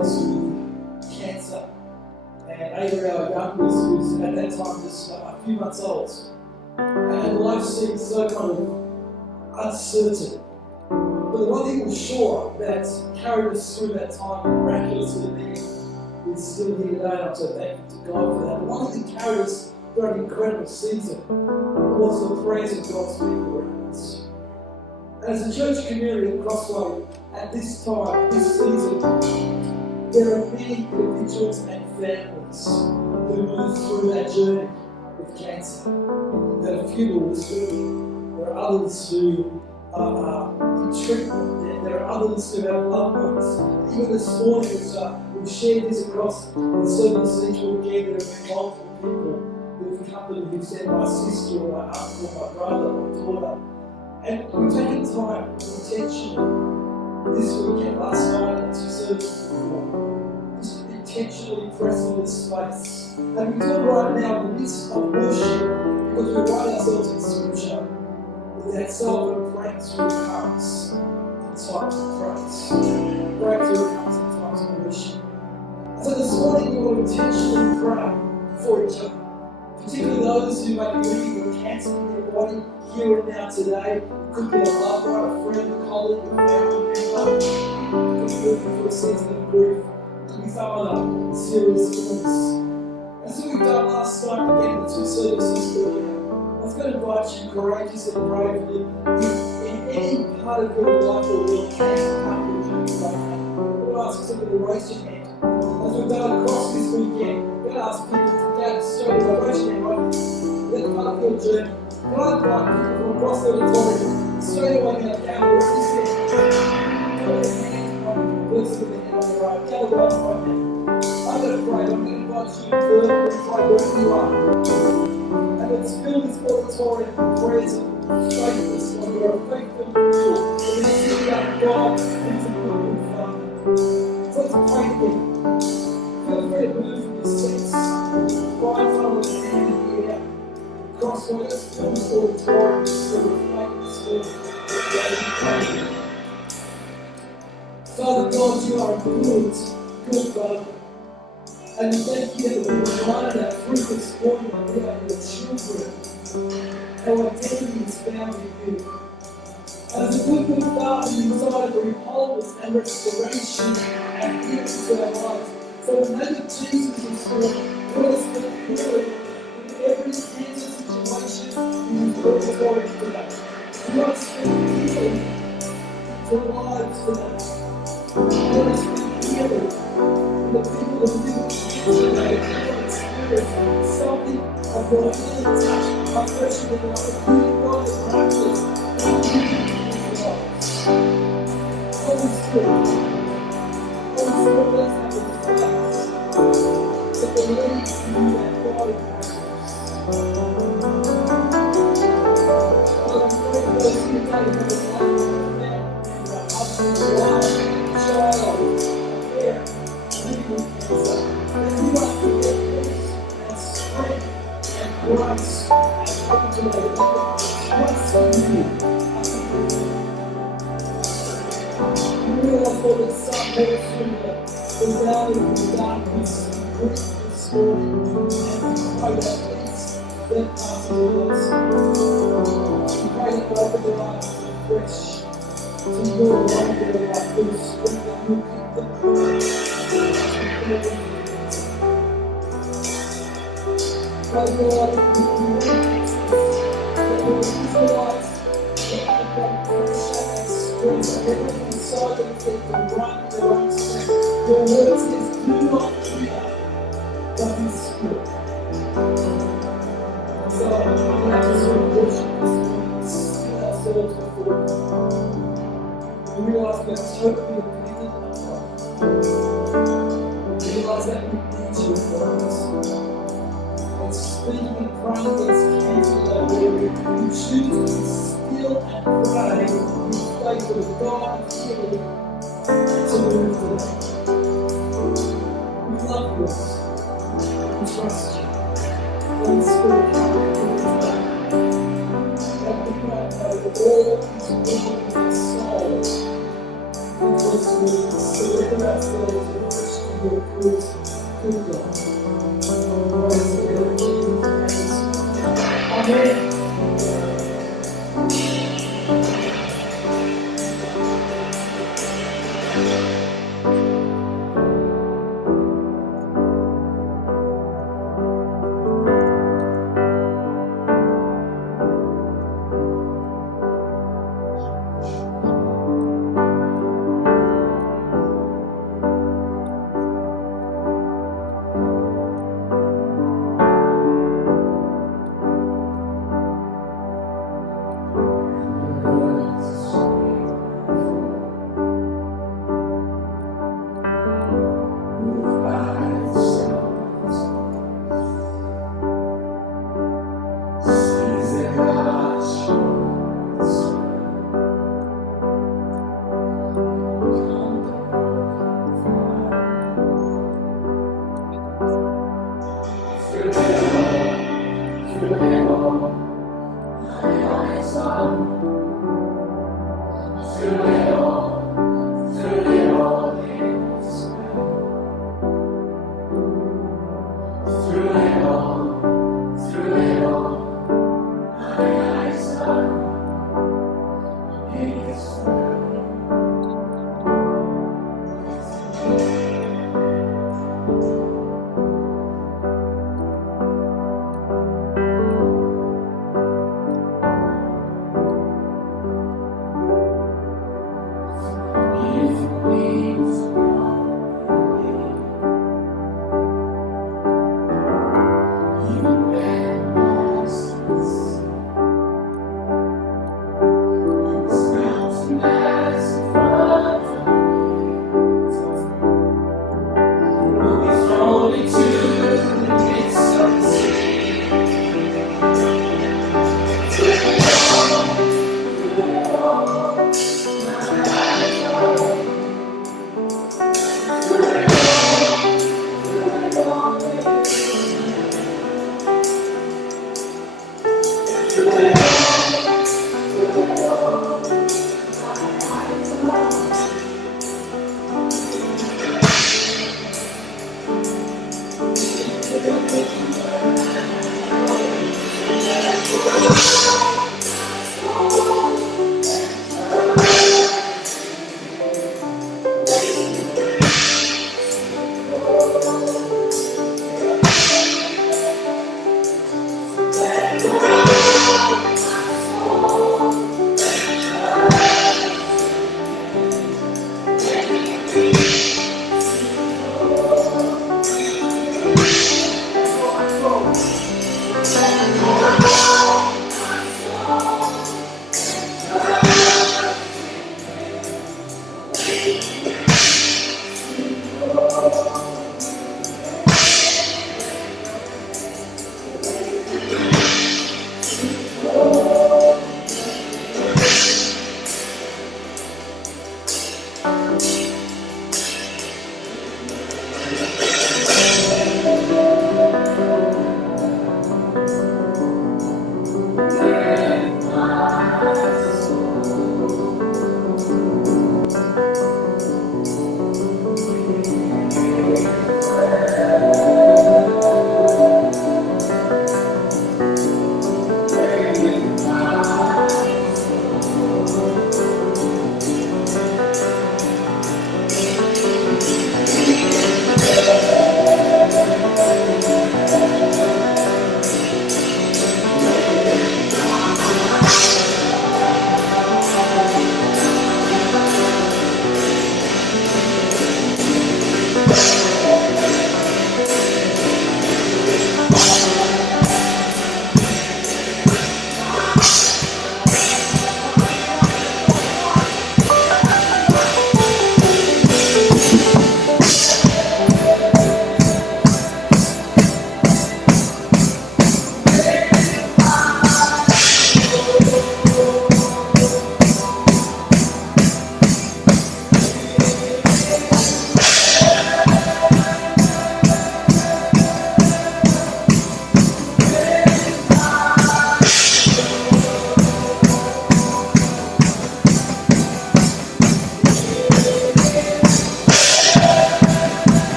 with cancer. And Ada, our youngest, was at that time just a few months old. And life seemed so kind of uncertain. But the one thing was sure that carried us through that time miraculously being is still here today, and I'm so thankful to God for that. The one thing that carried us through an incredible season was the prayers of God's people around us. And as a church community at Crossway, at this time, this season, there are many individuals and families who move through that journey with cancer. There are funerals, there are others who are in treatment, there are others who have loved ones. Even this morning, as we've shared this across the service each weekend, there have been multiple people who've come and who've said, my sister or my uncle, my brother, my daughter. And we've taken time intentionally this weekend, last night, and two services before, just intentionally pressing this space. And we do it right now in the midst of worship because we write ourselves in Scripture with that seldom breakthrough comes in times of praise. Breakthrough comes in times of worship. And so this morning we want to intentionally pray for each other, particularly those who may be living with cancer in their body here and now today. It could be a loved one, a friend, a colleague, a family member. It could be looking for a season of grief. It could be some other serious illness. And so we've done last night, again, the two services earlier. I was going to invite you courageously and bravely, if in any part of your life or your cancer come to you right now, I'm going to ask somebody to raise your hand. As we've done across this weekend, I'm going to ask people to gather straight away. Raise your hand right now. Let part of your journey. Can I invite people from across the auditorium straight away now, gather right this hand. Put your hand on the person with the hand on the right. Gather right now. I'm going to pray. I'm going to invite you to pray wherever you are. And let's fill this auditorium with prayers of faithfulness. When we are faithful people, when we see that God is a good Father. So let's pray together. Feel free to move from your seats. Right from the hand in the air. Crossway, let's fill this auditorium with faithfulness. Father God, you are a good Father. And thank you that we provided that fruit this morning that we are your children. Our identity is found in you. As a good Father, you desire to bring wholeness and restoration and healing to our lives. So in the name of Jesus this morning, let us be healing in every cancer situation in the auditorium today. Let us speak healing to lives today. Let us speak healing to the people of you. Today, people experience something of your healing touch, of fresh in their life, healing God is miraculous, and healing in their lives. Holy Spirit, let's have a place to believe in you and God is miraculous. Lord, I'm praying for those who have a life of family, and a husband, wife, child, parent, living with cancer. And you are to get peace and strength and grace and opportunity. Trust in you. You realize, Lord, that some goes through the valley of the darkness and grief this morning, and we pray that peace that passes all understanding. We pray that you open their eyes afresh to your love, their life, your strength, that you keep them going. Father God, we recognize that when the Israelites had that pressure and strength and everything inside them to run in their own strength, your word says, do not fear, but be still. And so we have to sort of worship this morning, still ourselves before you. We realize we are totally dependent on God. We realize that we need you for us. Speaking and praying against cancer that we choose to be still and pray in faith with God and healing to move today. We love you. We trust you. Holy Spirit, come and today. That we might know that all is well in our soul because we surrender ourselves and you're a good God. Praise the Lord Jesus. Amen.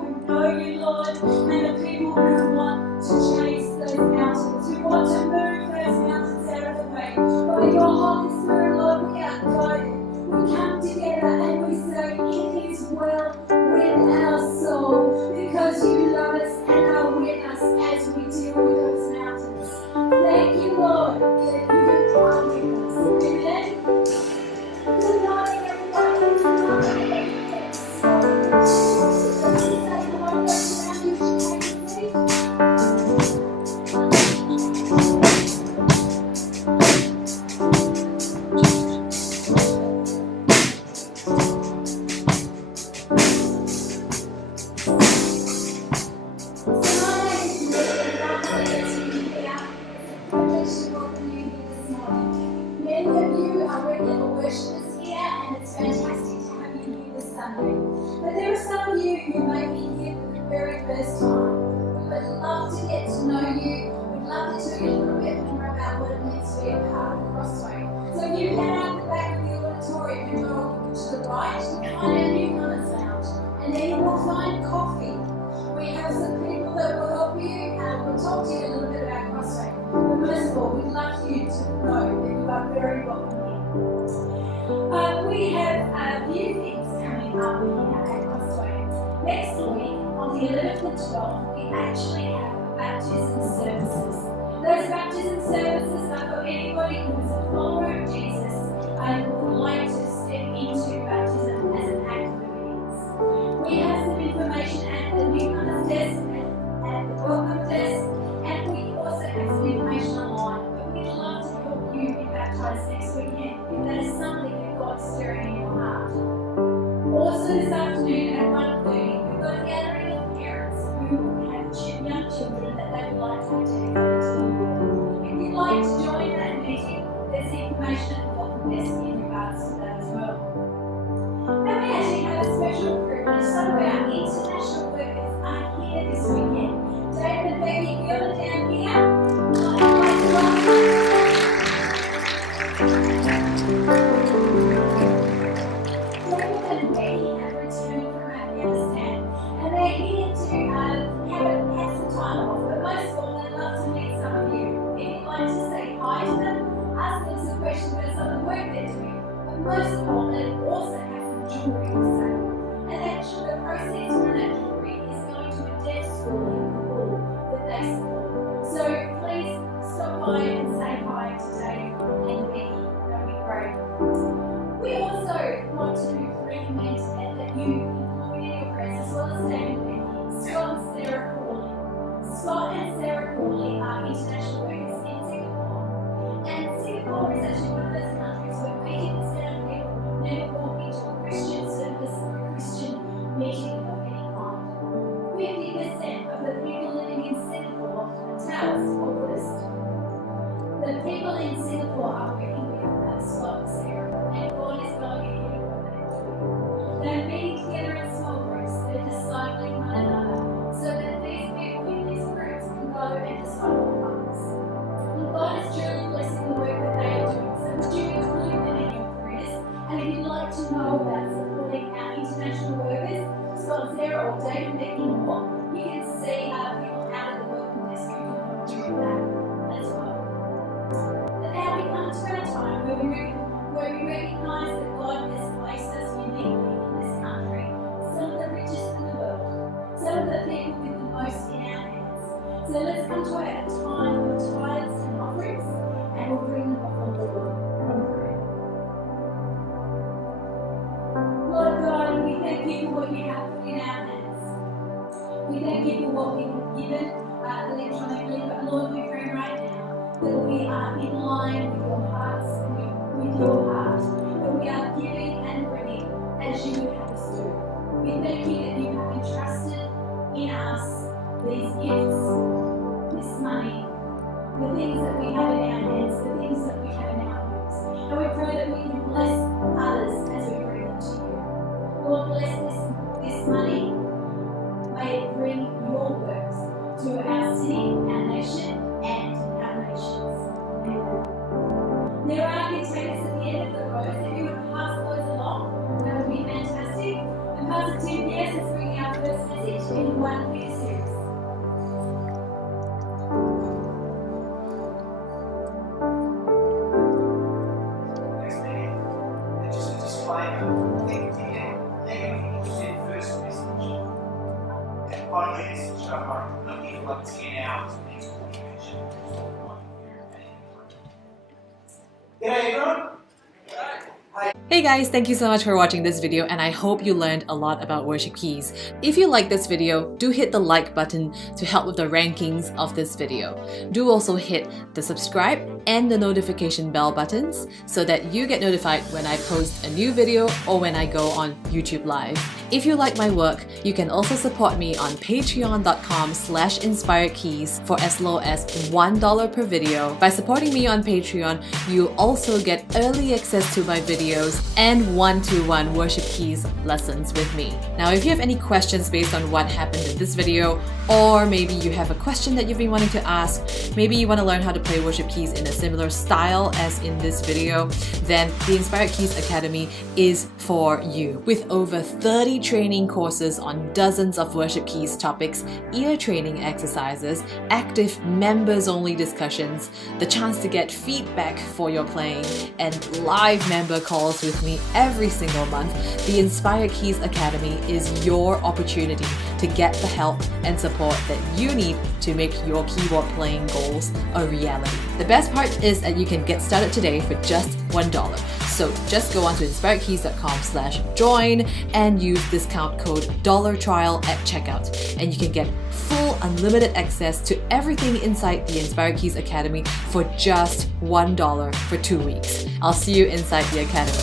people who know you, Lord, and the people who want to chase those mountains, who want to move those mountains out of the way. By your Holy Spirit, Lord, we are guided. We come together and we say, it is well with our soul, because you love us and are with us as we deal with those mountains. Thank you, Lord, that you are with us. Amen. Good morning, everybody. It's morning. Say hello, let's around you to take a seat. But there are some of you who may be here for the very first time. We would love to get to know you. We'd love to tell you a little bit more about what it means to be a part of Crossway. So if you head out the back of the auditorium and go to the right, you'll find our newcomers lounge. And then you will find coffee. We have some people that will help you and we'll talk to you a little bit about Crossway. But most of all, we'd love you to know that you are very welcome here. We have a few things coming up here at Crossway. Next week, on the 11th and 12th, we actually have baptism services. Those baptism services are for anybody who is a follower of Jesus and would like to step into baptism as an act of obedience. We have some information at the newcomers desk and at the welcome desk, and we also have some information online. But we'd love to help you be baptized next weekend if that is something that God's stirring in your heart. Also this afternoon at 1:30, we've got a gathering of parents who have young children that they would like to have dedicated to you. If you'd like to join that meeting, there's information at the welcome desk in regards to that as well. And we actually have a special privilege. Some of our international workers are here this weekend. David and Becky, if you're down here, I'd like to welcome. Most of all, they also have some jewellery for sale. And actually, the proceeds from that jewellery is going to a deaf school in Bethel that they support. So please stop by and say hi to Dave and Becky. That would be great. We also want to recommend that you include in your prayers, as well as Dave and Becky, Scott and Sarah Crawley. Scott and Sarah Crawley are international workers in Singapore. And Singapore is actually one of those countries where 80% never walk into a Christian service or a Christian meeting of any kind. 50% of the people living in Singapore are Taoist or Buddhist. The people in Singapore are working with Scott and Sarah, and God is going ahead of what they're doing. They're meeting together in small groups, they're discipling one another, so that these people in these groups can go and disciple others. And God is truly blessing the work that they are doing, so would you include them in your prayers? And if you'd like to know about supporting our international workers, Scott and Sarah or Dave and Becky more, you can see people out of the welcome desk who can help you with that as well. But now we come to our time where we recognise that God has placed us uniquely in this country, some of the richest in the world, some of the people with the most in our hands. So let's come to our time of tithes and offerings, and we'll bring them before the Lord. Lord God, we thank you for what you have put in our hands. We thank you for what we have given electronically, but Lord, we pray right now that we are in line with your hearts and with your heart, that we are giving and bringing as you would have us do. We thank you that you have entrusted in us these gifts, this money, the things that we have in our hands, the things that we have in our homes. And we pray that we can bless others as we bring them to you. Lord, bless this money. May it bring your works to our city, our nation, and our nations. Amen. There are containers at the end of the road. If you would pass those along, that would be fantastic. And Pastor Tim, yes, is bringing our first message. finally, this is I'm here for like 10 hours of these coordination. G'day everyone. Hey guys, thank you so much for watching this video and I hope you learned a lot about worship keys. If you like this video, do hit the like button to help with the rankings of this video. Do also hit the subscribe and the notification bell buttons so that you get notified when I post a new video or when I go on YouTube Live. If you like my work, you can also support me on patreon.com/inspiredkeys for as low as $1 per video. By supporting me on Patreon, you also get early access to my videos and one-to-one worship keys lessons with me. Now, if you have any questions based on what happened in this video, or maybe you have a question that you've been wanting to ask, maybe you want to learn how to play worship keys in a similar style as in this video, then the Inspired Keys Academy is for you. With over 30 training courses on dozens of worship keys topics, ear training exercises, active members-only discussions, the chance to get feedback for your playing, and live member calls with me every single month, the Inspired Keys Academy is your opportunity to get the help and support that you need to make your keyboard playing goals a reality. The best part is that you can get started today for just $1. So just go on to inspiredkeys.com/join and use discount code $trial at checkout, and you can get full unlimited access to everything inside the Inspired Keys Academy for just $1 for 2 weeks. I'll see you inside the Academy.